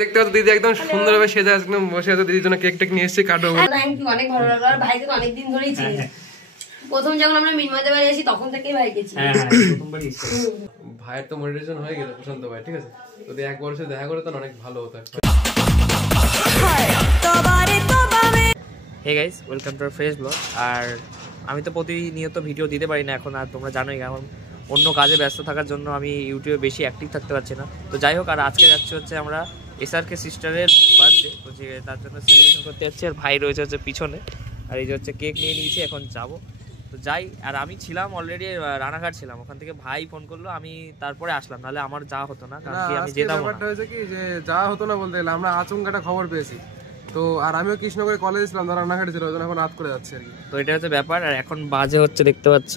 দেখতে পাচ্ছ দিদি একদম সুন্দরভাবে সেজে একদম বসে আছে। দিদির জন্য কেক টেক নিয়ে এসেছি, কাটবো। অনেক ভালো লাগলো। আর ভাইকে তো অনেকদিন ধরেই চিনি। প্রথম যখন আমরা মিনময়দের বাড়ি এসেছি তখন থেকেই ভাইকে চিনি। ভাইয়ের তো মোটিভেশন হয়ে গেছে প্রশান্ত ভাই, ঠিক আছে। যদি একবার সে দেখা করে তো অনেক ভালো হতো। Hey guys, welcome to our fresh blog. আর আমি তো প্রতিনিয়ত ভিডিও দিতে পারি না এখন, আর তোমরা জানোই এখন অন্য কাজে ব্যস্ত থাকার জন্য আমি ইউটিউবে বেশি অ্যাক্টিভ থাকতে পারছি না। তো যাই হোক, আর আজকে যাচ্ছে হচ্ছে আমরা SRK সিস্টারের বার্থডে, তো তার জন্য সেলিব্রেশন করতে যাচ্ছি। আর ভাই রয়েছে হচ্ছে পিছনে, আর এই যে হচ্ছে কেক নিয়ে নিয়েছি, এখন যাব। তো যাই, আর আমি ছিলাম অলরেডি রানাঘাট ছিলাম, ওখান থেকে ভাই ফোন করলো, আমি তারপরে আসলাম, নাহলে আমার যাওয়া হতো না, কারণ কি আমি যেতাম। ব্যাপারটা হয়েছে কি যে যাওয়া হতো না বলতে গেলে আমরা আচমকাটা খবর পেয়েছি তো, আর আমিও কৃষ্ণনগরে কলেজে ছিলাম, ধর রানাঘাটে ছিল, এখন রাত করে যাচ্ছে আর কি। তো এটা হচ্ছে ব্যাপার। আর এখন বাজে হচ্ছে দেখতে পাচ্ছ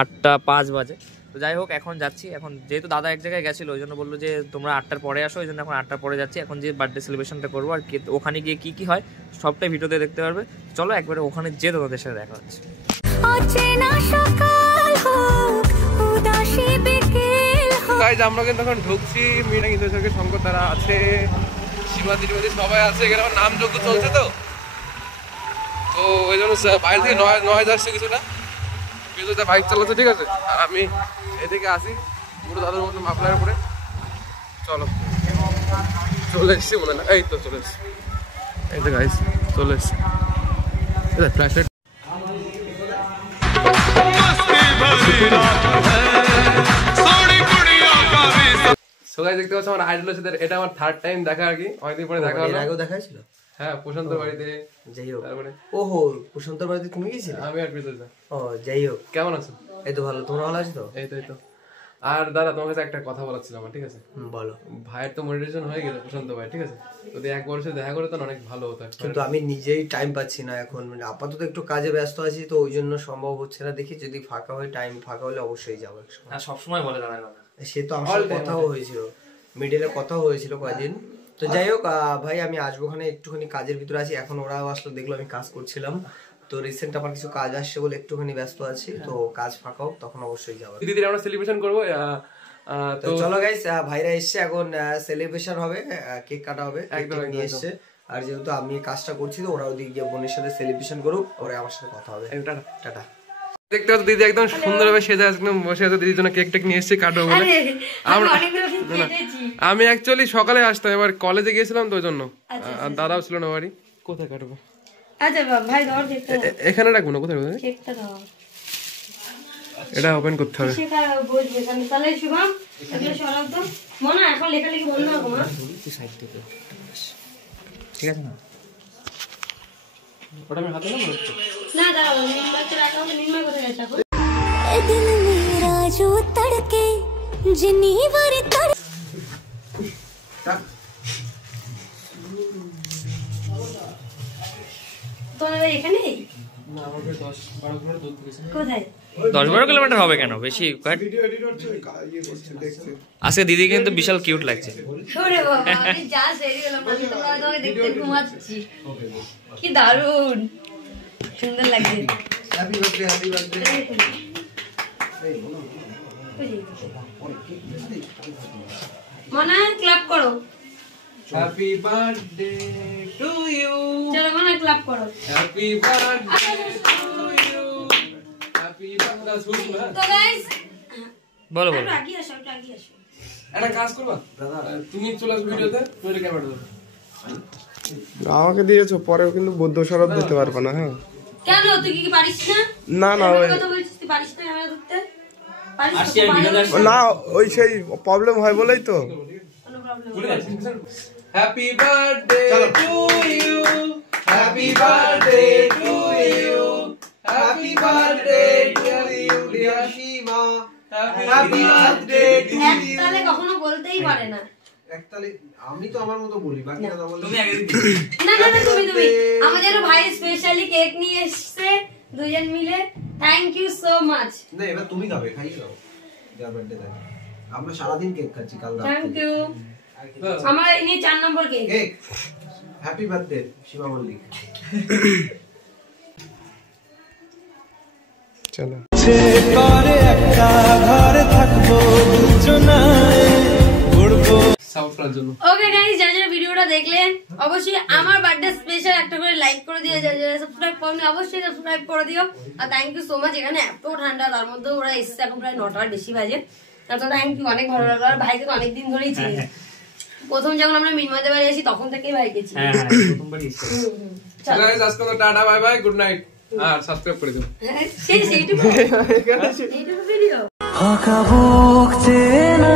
8:05 বাজে। তো যাই হোক, এখন যাচ্ছি। এখন যেহেতু দাদা এক জায়গায় গেছিলো, ওই জন্য বললো যে তোমরা 8টার পরে আসো, ওই জন্য এখন 8টার পরে যাচ্ছি। এখন যে বার্থডে সেলিব্রেশনটা করবো, আর ওখানে গিয়ে কী কী হয় সবটাই ভিডিওতে দেখতে পারবে। চলো একবারে ওখানে যেয়ে তোমাদের সাথে দেখা হচ্ছে। আমরা কিন্তু এখন ঢুকছি, মেয়েরা কিন্তু শঙ্কর তারা আছে, শিবাদি সবাই আছে, এখানে আমার নামযোগ্য চলছে তো ওই জন্য বাইরে থেকে নয় যাচ্ছে কিছুটা, কিন্তু বাইক চালাচ্ছে, ঠিক আছে। আর আমি এদিকে আসি পুরো দাদুর মতো মাফলার উপরে। চলো, চলে এসছি মনে না, এই তো চলে এসছি, এই তো গাইস চলে এসছি। ফ্ল্যাশলাইট দেখতে পাচ্ছ আমার আইডলের সাথে, এটা আমার থার্ড টাইম দেখা আর কি, অনেকদিন পরে দেখা হলো। আগেও দেখা ছিল? হ্যাঁ, প্রশান্তর বাড়িতে। যাই হোক, তারপরে ওহো প্রশান্তর বাড়িতে তুমি গেছিলে? আমি আর বিদ্যুৎ। ও যাই হোক, কেমন আছো? এই তো ভালো, তোমরা ভালো আছো তো? এই তো। আর দাদা তোমার কাছে একটা কথা বলার ছিল আমার, ঠিক আছে? বলো। ভাইয়ের তো মোটিভেশন হয়ে গেছে প্রশান্ত ভাই, ঠিক আছে। যদি একবার সে দেখা করে তো অনেক ভালো হতো, কিন্তু আমি নিজেই টাইম পাচ্ছি না এখন, মানে আপাতত একটু কাজে ব্যস্ত আছি, তো ওই জন্য সম্ভব হচ্ছে না। দেখি যদি ফাঁকা হয়, টাইম ফাঁকা হলে অবশ্যই যাবো। সবসময় বলে দাদা কথা, সে তো আমার সাথে কথাও হয়েছিল, মিডিলে কথাও হয়েছিল কয়েকদিন। তো যাই হোক ভাই, আমি আসবো, ওখানে একটুখানি কাজের ভিতরে আছি। এখন ওরাও আসলো, দেখলো আমি কাজ করছিলাম, তো রিসেন্ট আমার কিছু কাজ আসছে বলে একটুখানি ব্যস্ত আছি। তো কাজ ফাঁকা হোক তখন অবশ্যই যাবো। দিদির আমরা সেলিব্রেশন করবো। তো চলো গাইস, ভাইরা এসছে, এখন সেলিব্রেশন হবে, কেক কাটা হবে, একদম নিয়ে এসছে। আর যেহেতু আমি কাজটা করছি, তো ওরাও দিকে গিয়ে বোনের সাথে সেলিব্রেশন করুক, ওরা আমার সাথে কথা হবে। টাটা। দেখতে পাচ্ছ দিদি একদম সুন্দরভাবে সেজে একদম বসে আছে। দিদির জন্য কেক টেক নিয়ে এসেছি, কাটবো বলে। আমি অ্যাকচুয়ালি সকালে আসতাম, এবার কলেজে গিয়েছিলাম তো ওই জন্য, আর দাদাও ছিল না বাড়ি। কোথায় কাটবো? এখানে রাখবো না, কোথায়? এটা ওপেন করতে হবে। ঠিক আছে না? ওটা আমি হাতে নেবো না, দাঁড়াও, নির্ময় কোথায় গেছে এখন? তোমাদের এখানেই? না, আমাদের 10-12 কিলোমিটার দূর থেকে। কোথায়? 10-12 কিলোমিটার হবে কেন, বেশি। আজকে দিদি কিন্তু বিশাল কিউট লাগছে। কি দারুন সুন্দর লাগছে। মনে ক্লাপ করো। Happy birthday to you. চলো মনে ক্লাপ করো। Happy birthday to you. Happy birthday. তো গাইস বলো। আগে আসো। একটা কাজ করবা দাদা, তুমি চলে আসো ভিডিওতে, তুমি ক্যামেরা ধরো। আমাকে দিয়েছো, পরেও কিন্তু বৌদ্ধ সরব দিতে পারবে না। হ্যাঁ, কেন তুই কি পারিস না? না ওই কথা বলছিস, তুই পারিস না ক্যামেরা ধরতে? না, ওই সেই প্রবলেম হয় বলেই তো। Happy birthday to you. Happy birthday to you. Happy birthday to you dear Shima. Happy birthday to you. একতালে কখনো বলতেই পারে না। একতালে আমি তো আমার মতো বলি, বাকিরা তো বলে। তুমি আগে না তুমি আমাদের ভাই স্পেশালি কেক নিয়ে এসেছে, দুজন মিলে। Thank you so much. না, এবার তুমি খাবে, খাই খাও, যার বার্থডে থাকে। আমরা সারাদিন কেক খাচ্ছি কাল রাতে। Thank you. আমার ইনি 4 নম্বর cake. Happy birthday Shiba Mallick. চলো। সাপোর্ট করার জন্য। ওকে গাইস, যারা যারা ভিডিওটা দেখলেন অবশ্যই আমার বার্থডে স্পেশাল একটা করে লাইক করে দিও, যারা যারা সাবস্ক্রাইব করনি অবশ্যই সাবস্ক্রাইব করে দিও। আর থ্যাংক ইউ সো মাচ, এখানে এত ঠান্ডা তার মধ্যে ওরা এসছে এখন প্রায় 9টার বেশি বাজে, তো থ্যাংক ইউ, অনেক ভালো লাগলো। আর ভাইকে তো অনেকদিন ধরেই চিনি, প্রথম যখন আমরা মিনময়দের বাড়ি আসি তখন থেকেই ভাইকে চিনি। প্রথমবারই এসেছে। চলো আজকে তো tata bye bye, good night, আর সাবস্ক্রাইব করে দিও। সেইটুকু ভিডিও ফাঁকা বুক চেনা